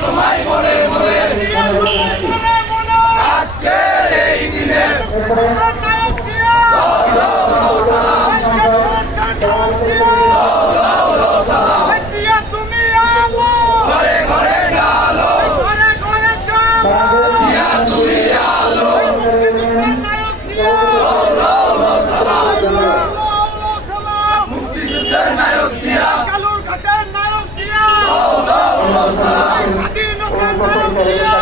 তোমায় বলে বলে। নায়ক জিয়া। এই জিয়া তুমি আলো। ঘরে ঘরে জালো। এই মুক্তিযুদ্ধের নায়ক জিয়া। সালাম। কালুরঘাটের নায়ক জিয়া। জিয়া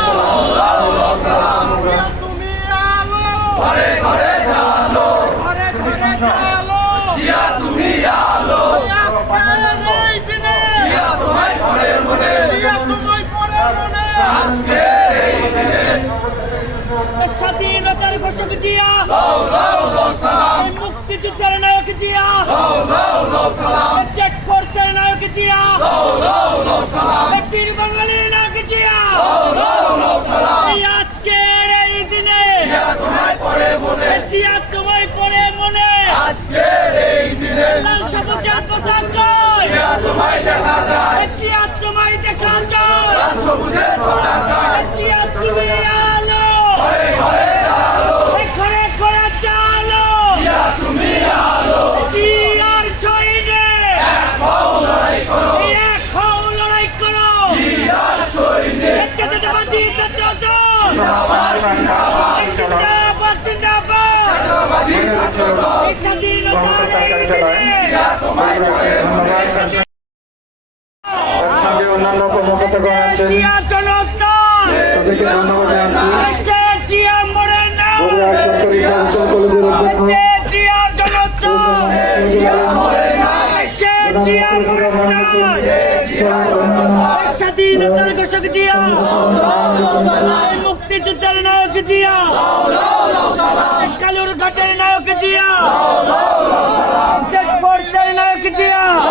তুমি আলো। ঘরে ঘরে জালো। জিয়া তুমি আলো। আজকের এই দিনে। জিয়া তোমায় মনে। স্বাধীনতার ঘোষক জিয়া মুক্তিযুদ্ধের নায়ক জিয়া এই চেক ফোর্সের নায়ক জিয়া এই বীর বাঙালির নায়ক জিয়া এই আজকের এই দিনে এই জিয়া তোমায় পরে মনে। লাল সবুজ পতাকা এই জিয়া। তোমায় দেখা যায়। এই জিয়া তুমি আলো। এই ঘরে ঘরে চালো জিয়ার সৈন্যে এই এক হও লড়াই করো। এই জাতীয়তাবাদী ছাত্র দল এই জিন্দাবাদ জিন্দাবাদ। সঙ্গে অন্যান্য কর্মকর্তাগণ আছেন তাদেরকে ধন্যবাদ জানাচ্ছি স্বাধীনতার ঘোষক জিয়া মুক্তিযুদ্ধের নায়ক জিয়া এই কালুর ঘাটের নায়ক জিয়া